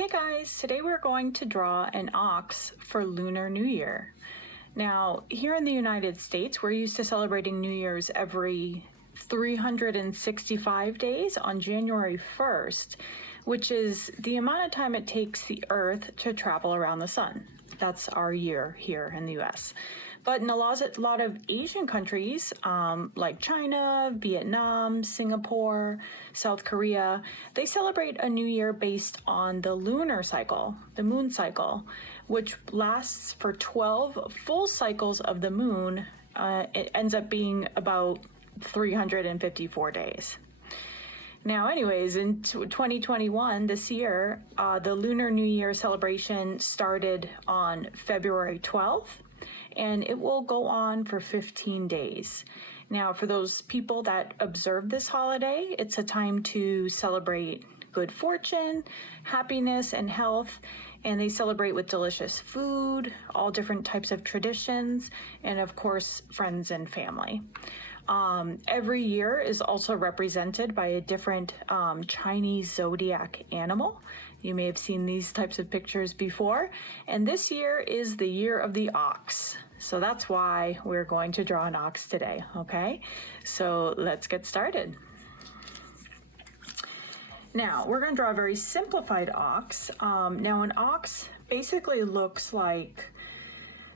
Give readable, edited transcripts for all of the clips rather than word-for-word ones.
Okay guys, today we're going to draw an ox for Lunar New Year. Now, here in the United States, we're used to celebrating New Year's every 365 days on January 1st, which is the amount of time it takes the Earth to travel around the sun. That's our year here in the US. But in a lot of Asian countries, like China, Vietnam, Singapore, South Korea, they celebrate a new year based on the lunar cycle, the moon cycle, which lasts for 12 full cycles of the moon. It ends up being about 354 days. Now, anyways, in 2021, this year, the Lunar New Year celebration started on February 12th, and it will go on for 15 days. Now, for those people that observe this holiday, it's a time to celebrate good fortune, happiness, and health, and they celebrate with delicious food, all different types of traditions, and of course, friends and family. Every year is also represented by a different Chinese zodiac animal. You may have seen these types of pictures before. And this year is the year of the ox. So that's why we're going to draw an ox today, okay? So let's get started. Now, we're going to draw a very simplified ox. Now, an ox basically looks like,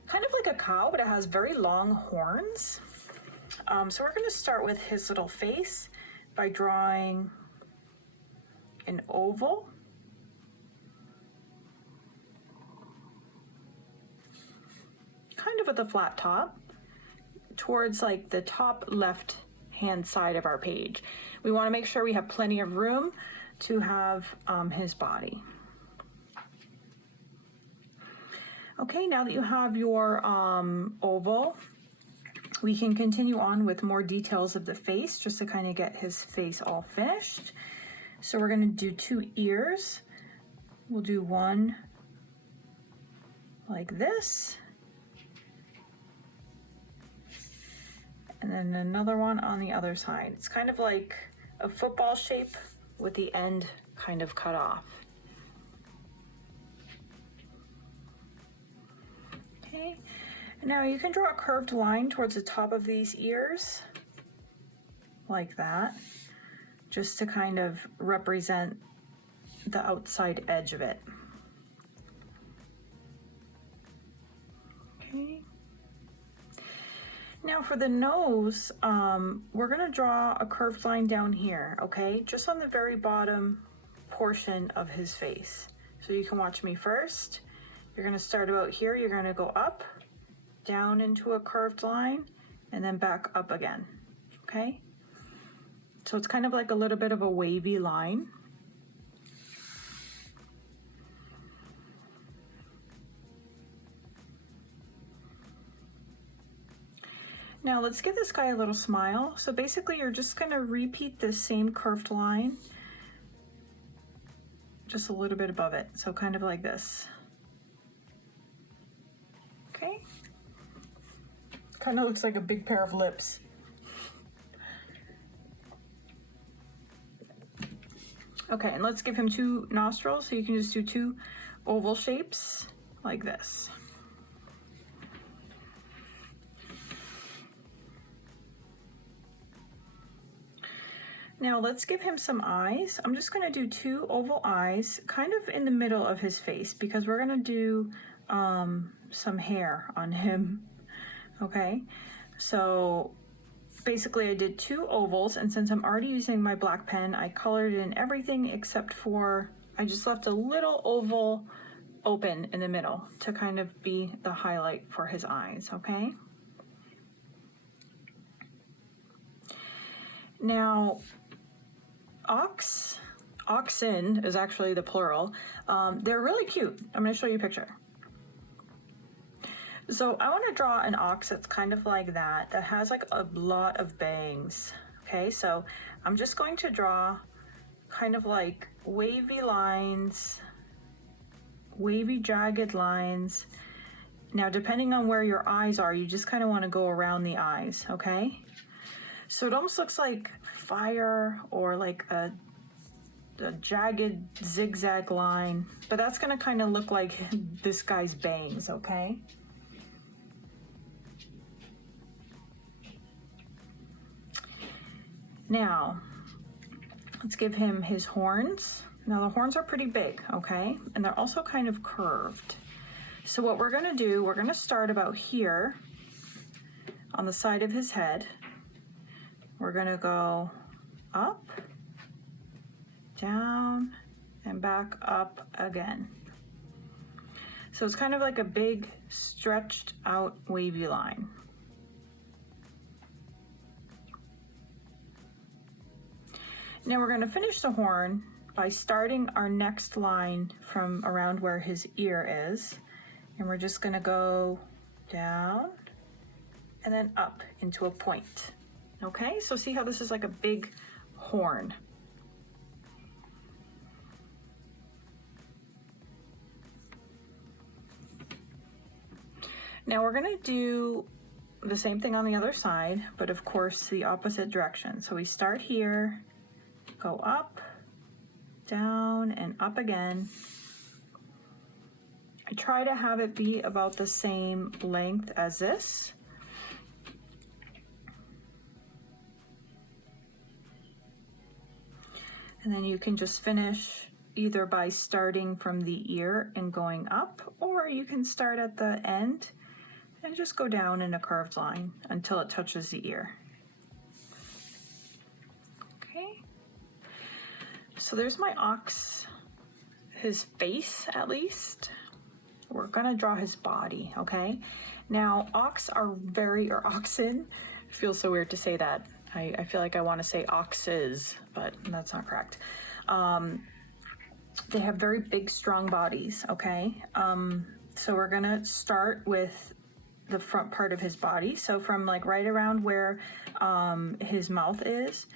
kind of like a cow, but it has very long horns. So we're going to start with his little face by drawing an oval. Kind of with a flat top towards like the top left hand side of our page. We want to make sure we have plenty of room to have his body. Okay, now that you have your oval, we can continue on with more details of the face just to kind of get his face all finished. So we're going to do 2 ears. We'll do one like this. And then another one on the other side. It's kind of like a football shape with the end kind of cut off. Okay. Now you can draw a curved line towards the top of these ears, like that, just to kind of represent the outside edge of it. Okay. Now for the nose, we're going to draw a curved line down here, okay, just on the very bottom portion of his face. So you can watch me first. You're going to start about here, you're going to go up, down into a curved line, and then back up again, okay? So it's kind of like a little bit of a wavy line. Now let's give this guy a little smile. So basically you're just gonna repeat this same curved line, just a little bit above it. So kind of like this. Okay. Kind of looks like a big pair of lips. Okay, and let's give him 2 nostrils. So you can just do 2 oval shapes like this. Now let's give him some eyes. I'm just going to do 2 oval eyes kind of in the middle of his face because we're going to do some hair on him. Okay, so basically I did 2 ovals, and since I'm already using my black pen, I colored in everything except for, I just left a little oval open in the middle to kind of be the highlight for his eyes, okay? Now, oxen is actually the plural. They're really cute. I'm going to show you a picture. So I want to draw an ox that's kind of like that has like a lot of bangs. Okay, so I'm just going to draw kind of like wavy lines, wavy jagged lines. Now, depending on where your eyes are, you just kind of want to go around the eyes, okay? So it almost looks like fire or like a a jagged zigzag line, but that's gonna kind of look like this guy's bangs, okay? Now, let's give him his horns. Now the horns are pretty big, okay? And they're also kind of curved. So what we're gonna do, we're gonna start about here on the side of his head. We're gonna go up, down, and back up again. So it's kind of like a big stretched out wavy line. Now we're gonna finish the horn by starting our next line from around where his ear is. And we're just gonna go down and then up into a point. Okay, so see how this is like a big horn. Now we're gonna do the same thing on the other side, but of course the opposite direction. So we start here, go up, down, and up again. I try to have it be about the same length as this. And then you can just finish either by starting from the ear and going up, or you can start at the end and just go down in a curved line until it touches the ear. Okay. So there's my ox, his face at least. We're gonna draw his body, okay? Now, oxen, it feels so weird to say that. I feel like I wanna say oxes, but that's not correct. They have very big, strong bodies, okay? So we're gonna start with the front part of his body. So from like right around where his mouth is,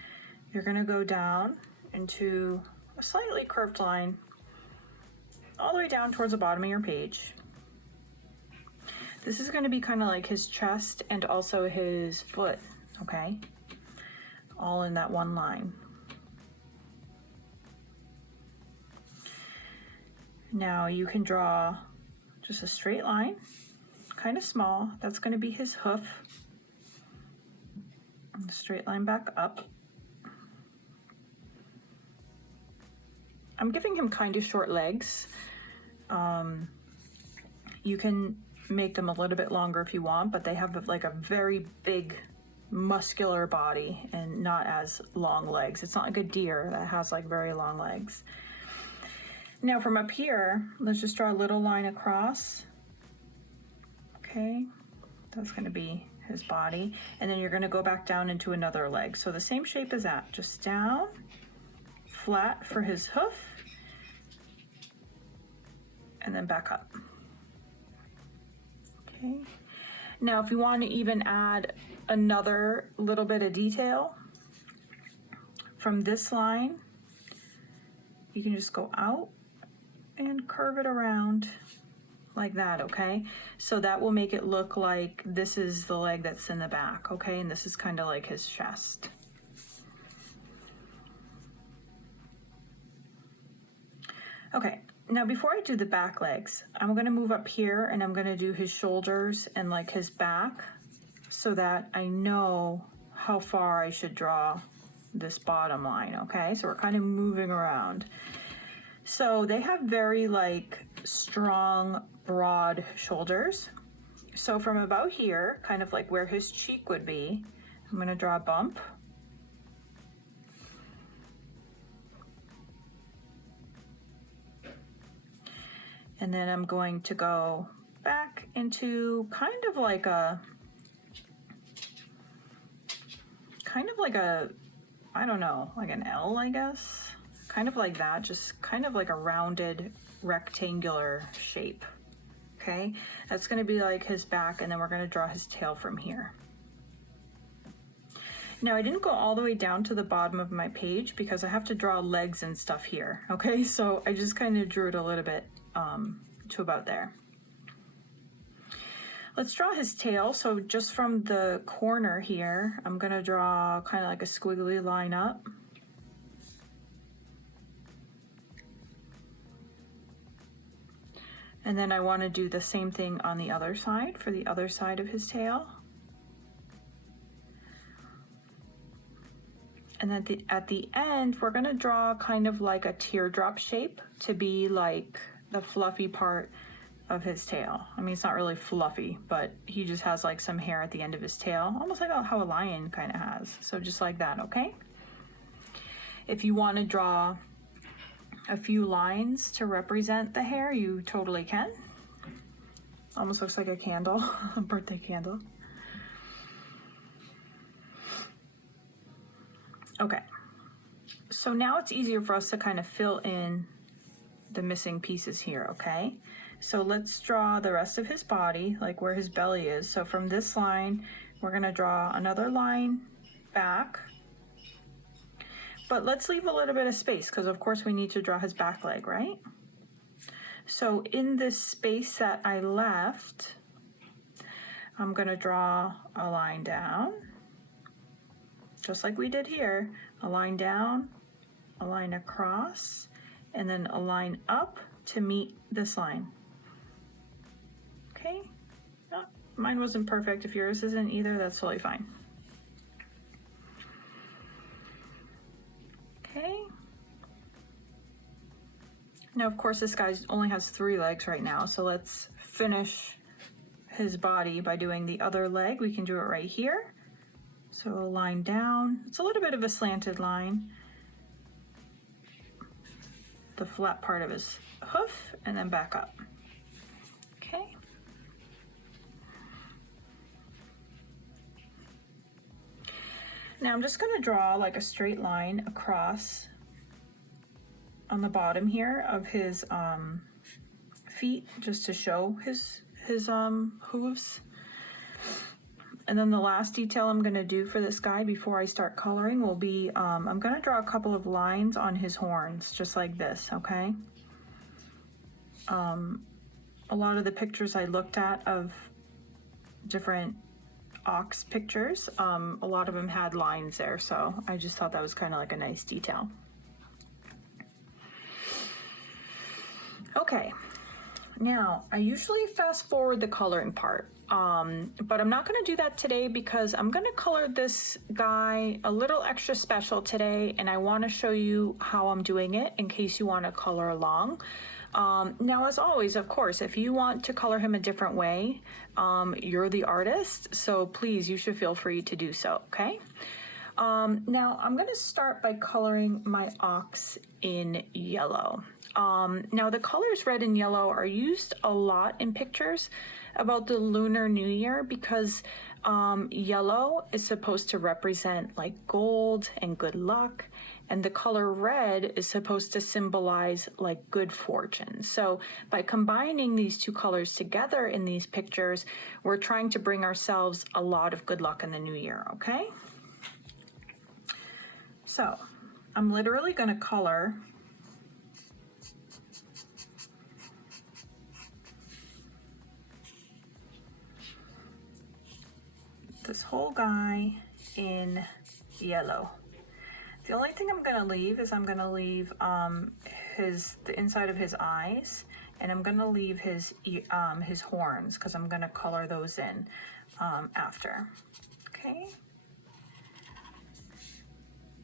you're gonna go down into a slightly curved line all the way down towards the bottom of your page. This is going to be kind of like his chest and also his foot, okay? All in that one line. Now you can draw just a straight line, kind of small. That's going to be his hoof. And a straight line back up. I'm giving him kind of short legs. You can make them a little bit longer if you want, but they have like a very big muscular body and not as long legs. It's not like a deer that has like very long legs. Now from up here, let's just draw a little line across. Okay, that's gonna be his body. And then you're gonna go back down into another leg. So the same shape as that, just down, flat for his hoof, and then back up. Okay. Now, if you want to even add another little bit of detail from this line, you can just go out and curve it around like that, okay? So that will make it look like this is the leg that's in the back, okay? And this is kind of like his chest. Okay. Now, before I do the back legs, I'm gonna move up here and I'm gonna do his shoulders and like his back so that I know how far I should draw this bottom line, okay? So we're kind of moving around. So they have very like strong, broad shoulders. So from about here, kind of like where his cheek would be, I'm gonna draw a bump. And then I'm going to go back into kind of like a, I don't know, like an L, I guess. Kind of like that, just kind of like a rounded rectangular shape, okay? That's gonna be like his back, and then we're gonna draw his tail from here. Now, I didn't go all the way down to the bottom of my page because I have to draw legs and stuff here, okay? So I just kind of drew it a little bit to about there. Let's draw his tail. So just from the corner here, I'm gonna draw kind of like a squiggly line up. And then I want to do the same thing on the other side for the other side of his tail. And at the end, we're going to draw kind of like a teardrop shape to be like the fluffy part of his tail. I mean, it's not really fluffy, but he just has like some hair at the end of his tail, almost like how a lion kind of has. So just like that, okay? If you want to draw a few lines to represent the hair, you totally can. Almost looks like a candle, a birthday candle. Okay, so now it's easier for us to kind of fill in the missing pieces here, okay? So let's draw the rest of his body, like where his belly is. So from this line, we're gonna draw another line back, but let's leave a little bit of space because of course we need to draw his back leg, right? So in this space that I left, I'm gonna draw a line down, just like we did here, a line down, a line across, and then a line up to meet this line. Okay, oh, mine wasn't perfect. If yours isn't either, that's totally fine. Okay. Now, of course, this guy only has 3 legs right now, so let's finish his body by doing the other leg. We can do it right here. So a line down, it's a little bit of a slanted line, the flat part of his hoof, and then back up. Okay. Now I'm just going to draw like a straight line across on the bottom here of his feet, just to show his hooves. And then the last detail I'm going to do for this guy before I start coloring will be, I'm going to draw a couple of lines on his horns, just like this, okay? A lot of the pictures I looked at of different ox pictures, a lot of them had lines there, so I just thought that was kind of like a nice detail. Okay, now I usually fast forward the coloring part. But I'm not going to do that today because I'm going to color this guy a little extra special today, and I want to show you how I'm doing it in case you want to color along. Now, as always, of course, if you want to color him a different way, you're the artist, so please, you should feel free to do so, okay? Now, I'm going to start by coloring my ox in yellow. Now, the colors red and yellow are used a lot in pictures about the Lunar New Year because yellow is supposed to represent like gold and good luck, and the color red is supposed to symbolize like good fortune. So by combining these two colors together in these pictures, we're trying to bring ourselves a lot of good luck in the new year, okay? So I'm literally going to color this whole guy in yellow. The only thing I'm going to leave is I'm going to leave the inside of his eyes, and I'm going to leave his horns because I'm going to color those in after. Okay.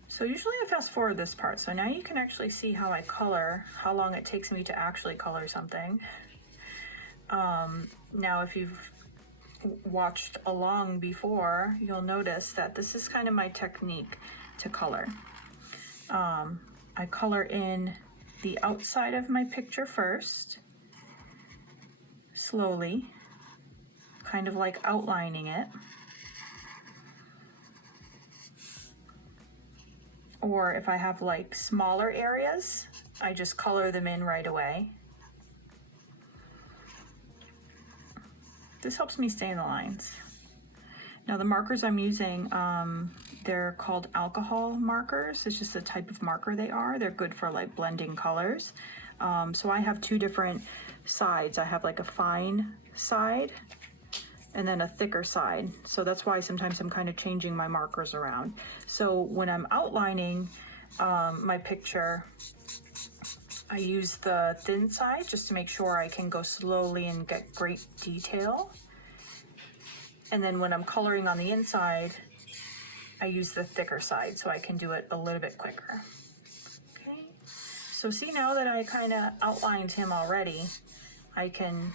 So usually I fast forward this part, so now you can actually see how I color, how long it takes me to actually color something. Now if you've watched along before, you'll notice that this is kind of my technique to color. I color in the outside of my picture first, slowly, kind of like outlining it. Or if I have like smaller areas, I just color them in right away. This helps me stay in the lines. Now the markers I'm using, they're called alcohol markers. It's just the type of marker they are. They're good for like blending colors. So I have 2 different sides. I have like a fine side and then a thicker side. So that's why sometimes I'm kind of changing my markers around. So when I'm outlining my picture, I use the thin side just to make sure I can go slowly and get great detail. And then when I'm coloring on the inside, I use the thicker side so I can do it a little bit quicker. Okay, so see, now that I kind of outlined him already, I can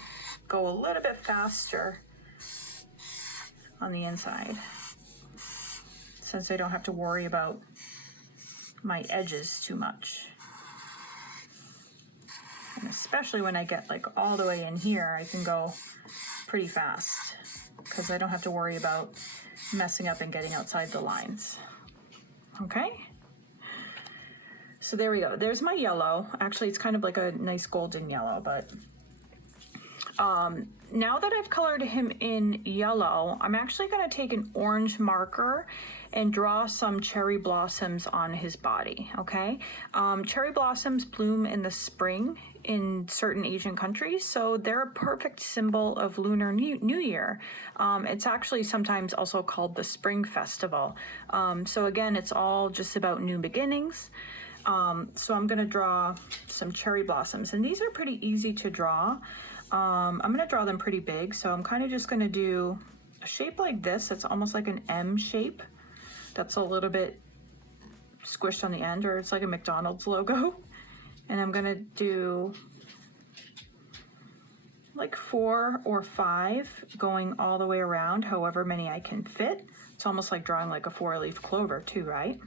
go a little bit faster on the inside, since I don't have to worry about my edges too much. And especially when I get like all the way in here, I can go pretty fast because I don't have to worry about messing up and getting outside the lines. Okay, so there we go. There's my yellow. Actually, it's kind of like a nice golden yellow, but now that I've colored him in yellow, I'm actually going to take an orange marker and draw some cherry blossoms on his body, okay? Cherry blossoms bloom in the spring in certain Asian countries, so they're a perfect symbol of Lunar New Year. It's actually sometimes also called the Spring Festival. So again, it's all just about new beginnings. So I'm going to draw some cherry blossoms, and these are pretty easy to draw. I'm going to draw them pretty big, so I'm kind of just going to do a shape like this. It's almost like an M shape that's a little bit squished on the end, or it's like a McDonald's logo. And I'm going to do like 4 or 5 going all the way around, however many I can fit. It's almost like drawing like a 4-leaf clover too, right?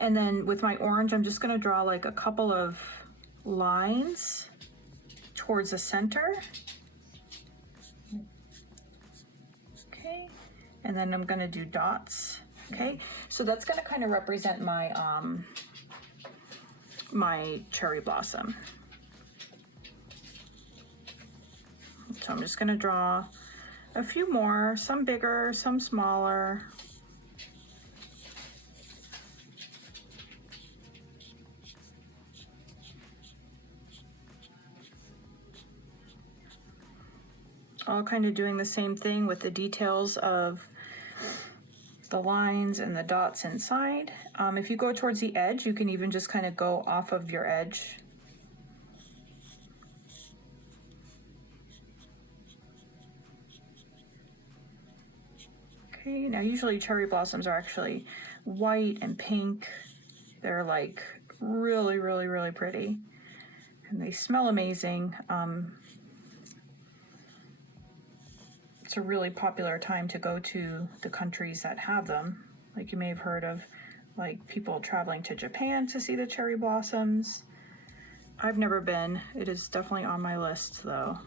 And then with my orange, I'm just going to draw like a couple of lines towards the center. Okay, and then I'm going to do dots. Okay, so that's going to kind of represent my my cherry blossom. So I'm just going to draw a few more, some bigger, some smaller. All kind of doing the same thing with the details of the lines and the dots inside. If you go towards the edge, you can even just kind of go off of your edge. Okay, now usually cherry blossoms are actually white and pink. They're like really, really, really pretty. And they smell amazing. It's a really popular time to go to the countries that have them. Like you may have heard of like people traveling to Japan to see the cherry blossoms. I've never been. It is definitely on my list though.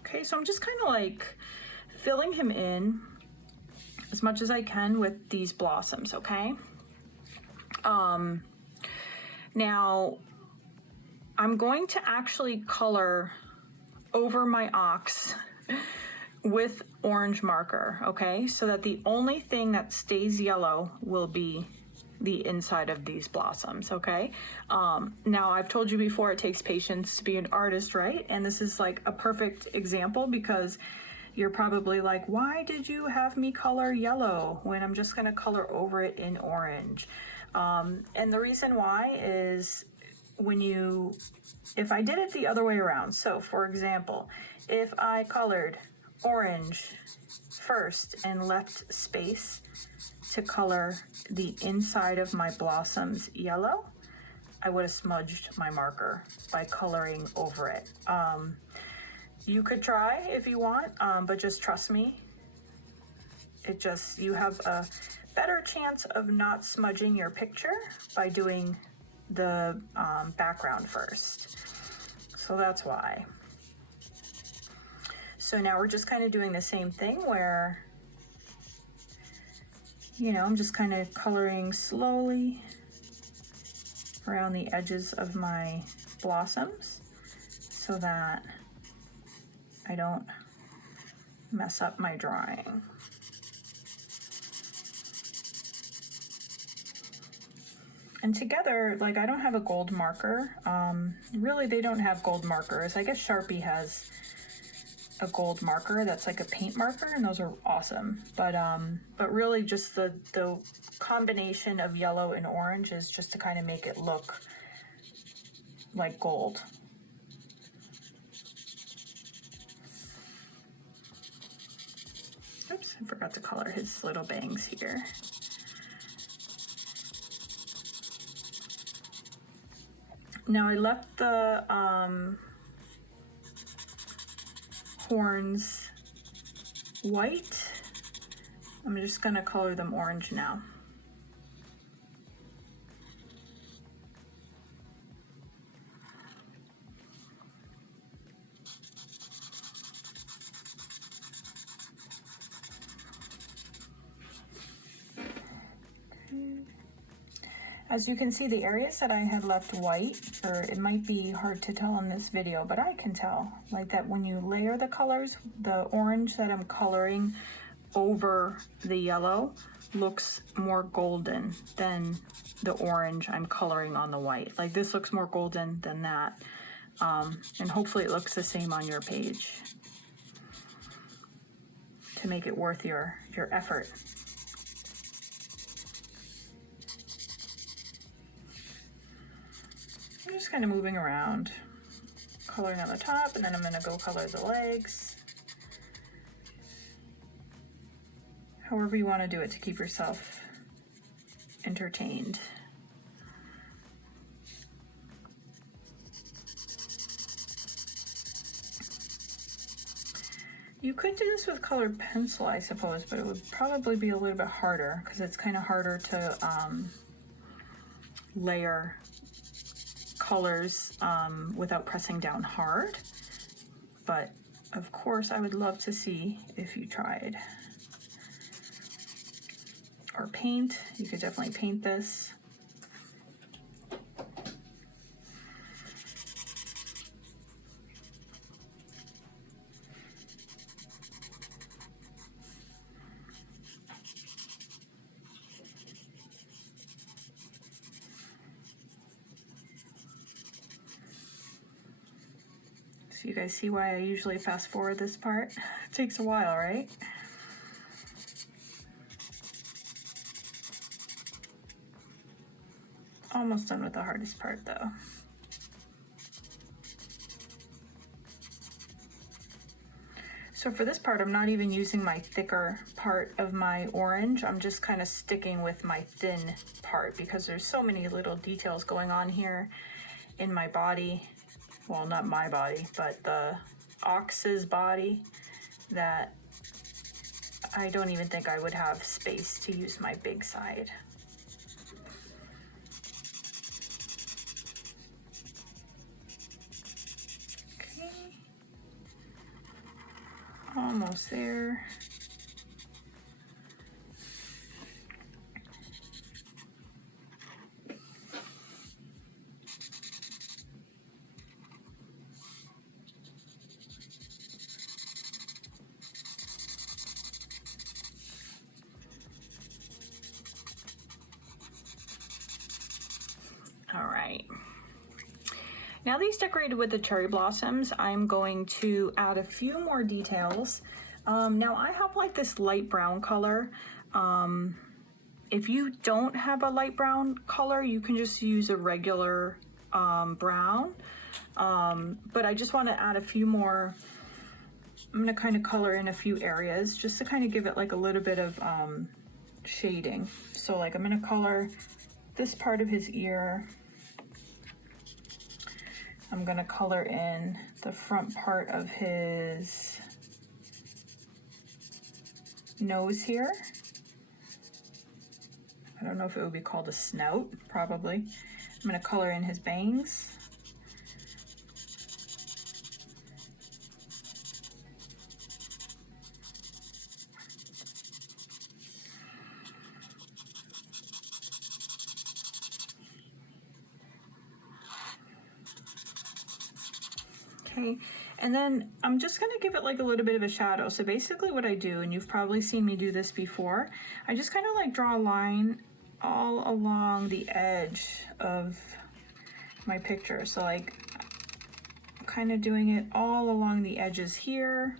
Okay, so I'm just kind of like filling him in as much as I can with these blossoms, okay? Now I'm going to actually color over my ox with orange marker, okay? So that the only thing that stays yellow will be the inside of these blossoms, okay? Now I've told you before, it takes patience to be an artist, right? And this is like a perfect example because you're probably like, why did you have me color yellow when I'm just gonna color over it in orange? And the reason why is if I did it the other way around, so for example, if I colored orange first and left space to color the inside of my blossoms yellow, I would have smudged my marker by coloring over it. You could try if you want, but just trust me, you have a better chance of not smudging your picture by doing the background first. So that's why. So now we're just kind of doing the same thing where, I'm just kind of coloring slowly around the edges of my blossoms so that I don't mess up my drawing. And together, like I don't have a gold marker. Really, they don't have gold markers. I guess Sharpie has a gold marker that's like a paint marker, and those are awesome. But really just the combination of yellow and orange is just to kind of make it look like gold. Oops, I forgot to color his little bangs here. Now I left the horns white. I'm just gonna color them orange now. As you can see, the areas that I had left white, or it might be hard to tell in this video, but I can tell, like that when you layer the colors, the orange that I'm coloring over the yellow looks more golden than the orange I'm coloring on the white. Like this looks more golden than that. And hopefully it looks the same on your page to make it worth your effort. I'm just kind of moving around, coloring on the top, and then I'm going to go color the legs. However you want to do it to keep yourself entertained. You could do this with colored pencil, I suppose, but it would probably be a little bit harder because it's kind of harder to layer colors without pressing down hard. But of course, I would love to see if you tried. Or paint, you could definitely paint this. So you guys see why I usually fast forward this part? It takes a while, right? Almost done with the hardest part though. So for this part, I'm not even using my thicker part of my orange. I'm just kind of sticking with my thin part because there's so many little details going on here in my body. Well, not my body, but the ox's body that I don't even think I would have space to use my big side. Almost there. All right. Now these decorated with the cherry blossoms, I'm going to add a few more details. Now I have like this light brown color. If you don't have a light brown color, you can just use a regular brown. But I just want to add a few more. I'm going to kind of color in a few areas just to kind of give it like a little bit of shading. So like I'm going to color this part of his ear. I'm going to color in the front part of his nose here. I don't know if it would be called a snout, probably. I'm going to color in his bangs. Okay, and then I'm just gonna give it like a little bit of a shadow. So basically what I do, and you've probably seen me do this before, I just kind of like draw a line all along the edge of my picture. So like kind of doing it all along the edges here,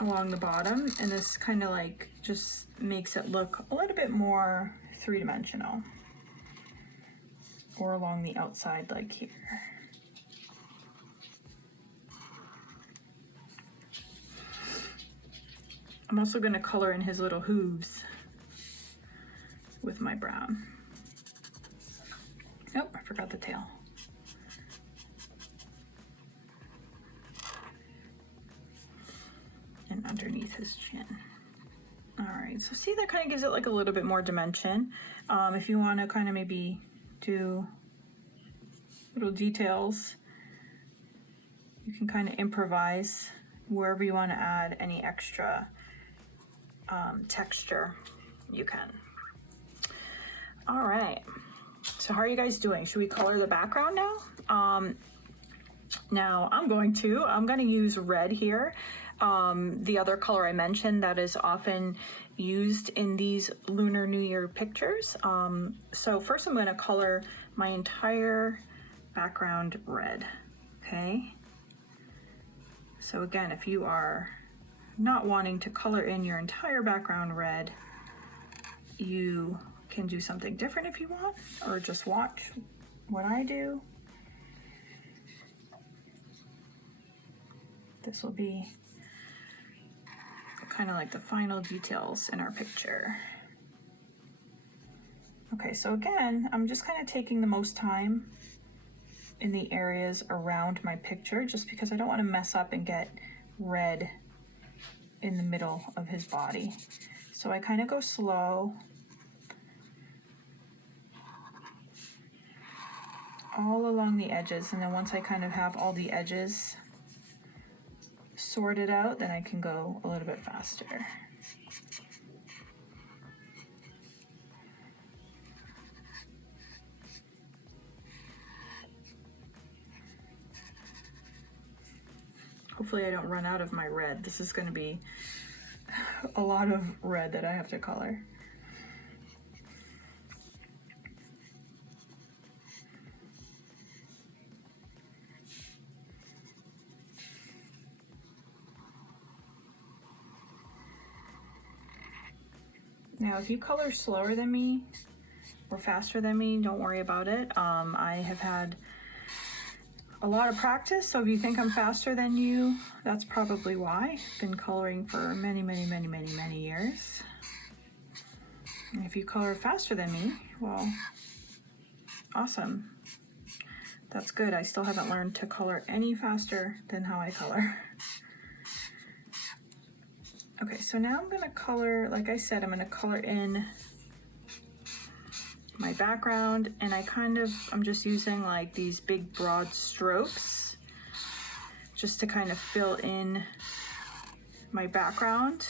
along the bottom, and this kind of like just makes it look a little bit more three-dimensional, or along the outside like here. I'm also going to color in his little hooves with my brown. Oh, I forgot the tail. And underneath his chin. All right, so see, that kind of gives it like a little bit more dimension. If you want to kind of maybe do little details, you can kind of improvise wherever you want to add any extra texture, you can. All right, so how are you guys doing? Should we color the background now? Now I'm going to use red here. The other color I mentioned that is often used in these Lunar New Year pictures. So first I'm going to color my entire background red, okay? So again, if you are not wanting to color in your entire background red, you can do something different if you want, or just watch what I do. This will be kind of like the final details in our picture. Okay, so again, I'm just kind of taking the most time in the areas around my picture, just because I don't want to mess up and get red in the middle of his body. So I kind of go slow. All along the edges, and then once I kind of have all the edges sorted out, then I can go a little bit faster. Hopefully I don't run out of my red. This is going to be a lot of red that I have to color. Now, if you color slower than me or faster than me, don't worry about it. I have had a lot of practice, so if you think I'm faster than you, that's probably why. I've been coloring for many, many, many, many, many years. And if you color faster than me, well, awesome. That's good. I still haven't learned to color any faster than how I color. Okay, so now I'm gonna color, like I said, I'm gonna color in my background, and I'm just using like these big broad strokes just to kind of fill in my background.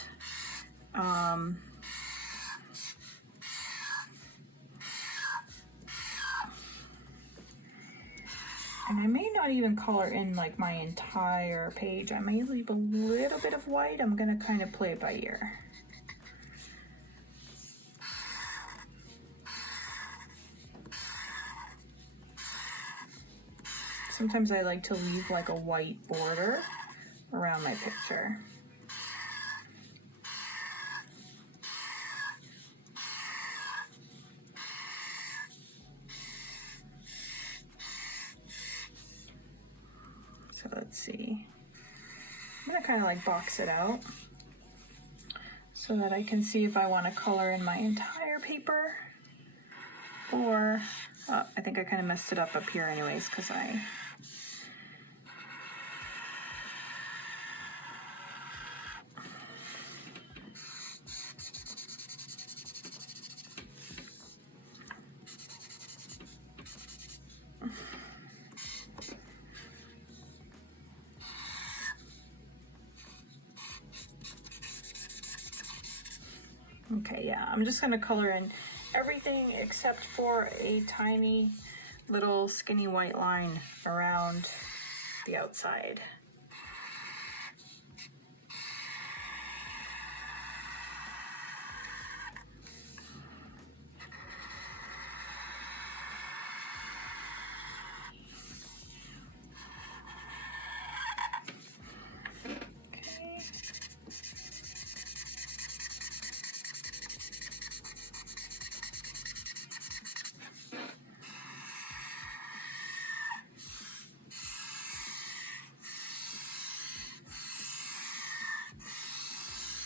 And I may not even color in like my entire page. I may leave a little bit of white. I'm gonna kind of play it by ear. Sometimes I like to leave like a white border around my picture. So let's see. I'm gonna kind of like box it out so that I can see if I want to color in my entire paper, or I think I kind of messed it up here anyways because okay, yeah, I'm just gonna color in everything except for a tiny little skinny white line around the outside.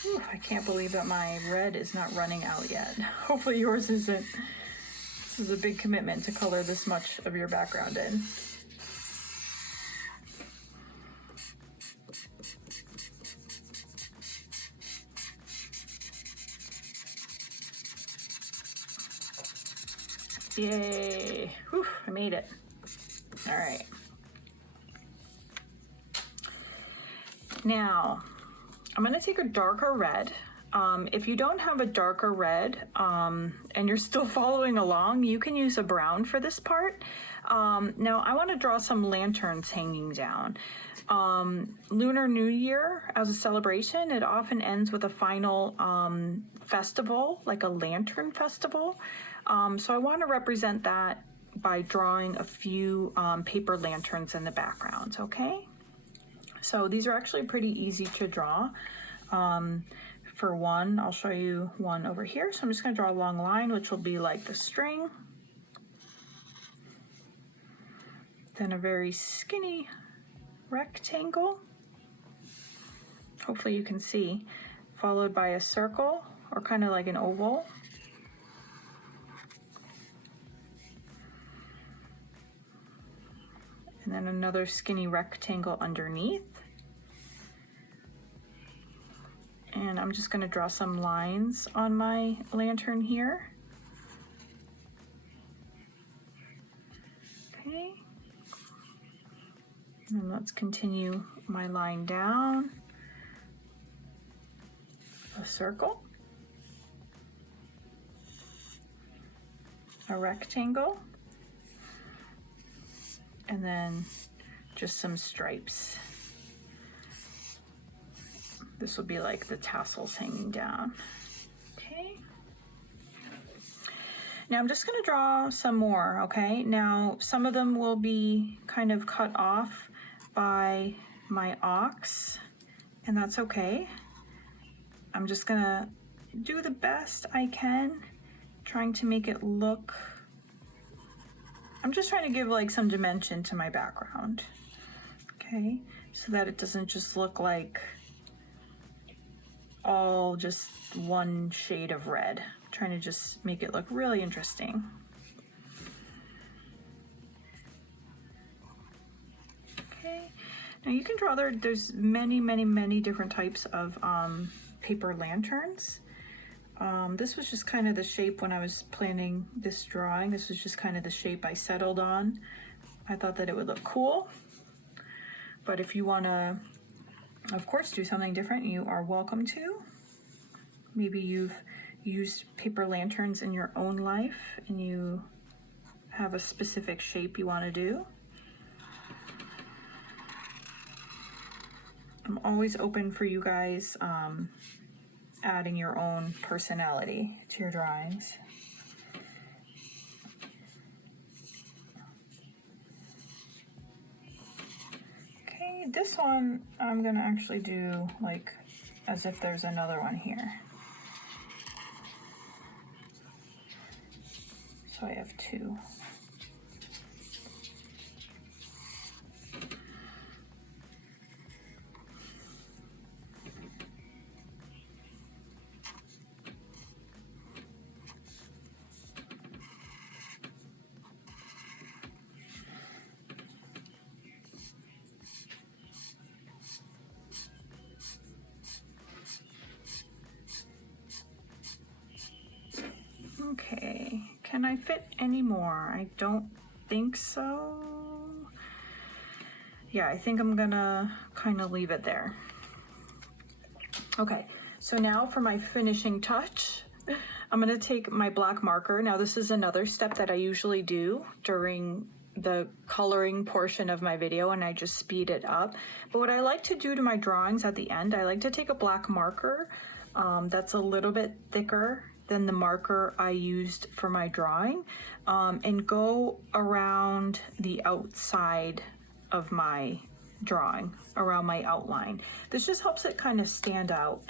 Whew, I can't believe that my red is not running out yet. Hopefully yours isn't. This is a big commitment to color this much of your background in. Yay! Whew, I made it. All right. Now, I'm going to take a darker red. If you don't have a darker red and you're still following along, you can use a brown for this part. Now, I want to draw some lanterns hanging down. Lunar New Year, as a celebration, it often ends with a final festival, like a lantern festival. So I want to represent that by drawing a few paper lanterns in the background, okay? So these are actually pretty easy to draw. For one, I'll show you one over here. So I'm just going to draw a long line, which will be like the string. Then a very skinny rectangle. Hopefully you can see. Followed by a circle, or kind of like an oval. And then another skinny rectangle underneath. And I'm just going to draw some lines on my lantern here. Okay. And let's continue my line down. A circle. A rectangle. And then just some stripes. This will be like the tassels hanging down. Okay. Now I'm just going to draw some more, okay? Now some of them will be kind of cut off by my ox, and that's okay. I'm just going to do the best I can, trying to make it look... I'm just trying to give like some dimension to my background, okay? So that it doesn't just look like all just one shade of red. I'm trying to just make it look really interesting. Okay, now you can draw there's many different types of paper lanterns. This was just kind of the shape when I was planning this drawing. This was just kind of the shape I settled on. I thought that it would look cool. But if you want to, of course, do something different, you are welcome to. Maybe you've used paper lanterns in your own life and you have a specific shape you want to do. I'm always open for you guys adding your own personality to your drawings. Okay, this one I'm gonna actually do like as if there's another one here. So I have two. Okay, can I fit any more? I don't think so. Yeah, I think I'm gonna kind of leave it there. Okay, so now for my finishing touch, I'm gonna take my black marker. Now this is another step that I usually do during the coloring portion of my video, and I just speed it up. But what I like to do to my drawings at the end, I like to take a black marker that's a little bit thicker than the marker I used for my drawing, and go around the outside of my drawing, around my outline. This just helps it kind of stand out.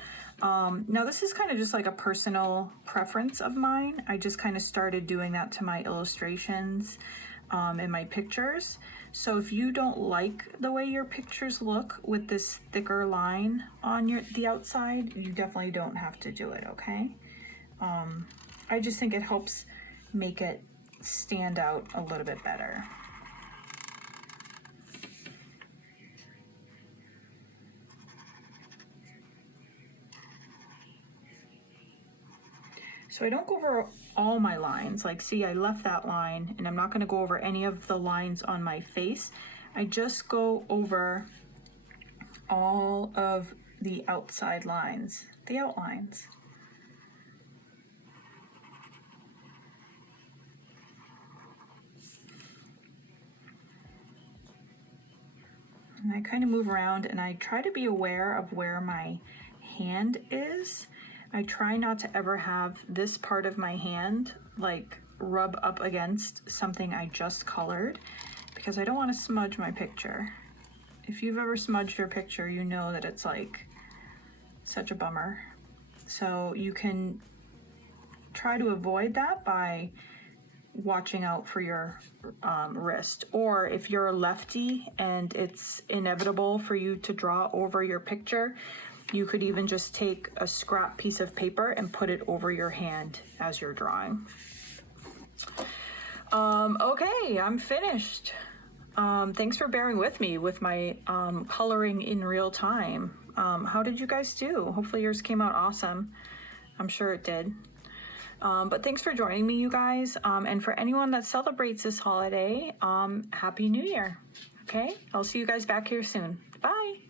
Now this is kind of just like a personal preference of mine. I just kind of started doing that to my illustrations and my pictures. So if you don't like the way your pictures look with this thicker line on the outside, you definitely don't have to do it, okay? I just think it helps make it stand out a little bit better. So I don't go over all my lines. Like, see, I left that line, and I'm not going to go over any of the lines on my face. I just go over all of the outside lines, the outlines. And I kind of move around, and I try to be aware of where my hand is. I try not to ever have this part of my hand like rub up against something I just colored, because I don't want to smudge my picture. If you've ever smudged your picture, you know that it's like such a bummer. So you can try to avoid that by watching out for your wrist. Or if you're a lefty and it's inevitable for you to draw over your picture, you could even just take a scrap piece of paper and put it over your hand as you're drawing. Okay, I'm finished. Thanks for bearing with me with my coloring in real time. How did you guys do? Hopefully yours came out awesome. I'm sure it did. But thanks for joining me, you guys. And for anyone that celebrates this holiday, Happy New Year. Okay, I'll see you guys back here soon. Bye.